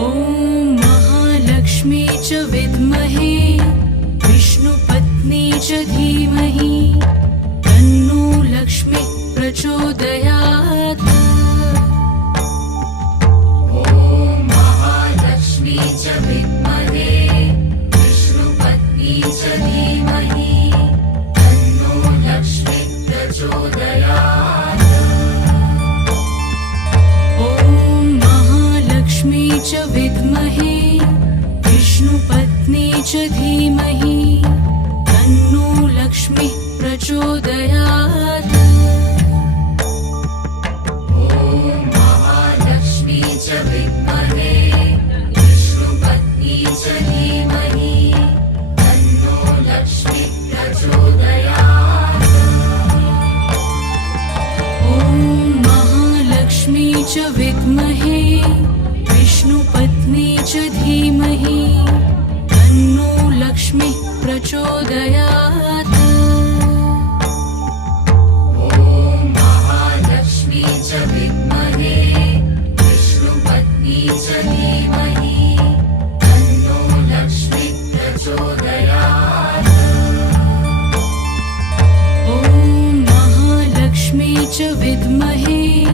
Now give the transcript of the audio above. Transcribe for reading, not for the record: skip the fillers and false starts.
ॐ महालक्ष्मी च विद्महे विष्णुपत्नी च धीमहि तन्नो लक्ष्मी प्रचोदयात्। ॐ महालक्ष्मी च विद्महे विष्णुपत्नी च धीमहि तन्नो लक्ष्मी प्रचोदयात्। ॐ महालक्ष्मी च विद्महे विष्णुपत्नी च धीमहि तन्नो लक्ष्मी प्रचोदयात्। ॐ महालक्ष्मी च विद्महे विष्णुपत्नी च धीमहि तन्नो लक्ष्मी प्रचोदयात्। ॐ महालक्ष्मी च विद्महे विष्णुपत्नी च धीमहि तन्नो लक्ष्मी प्रचोदयात्। ॐ महालक्ष्मी च विद्महे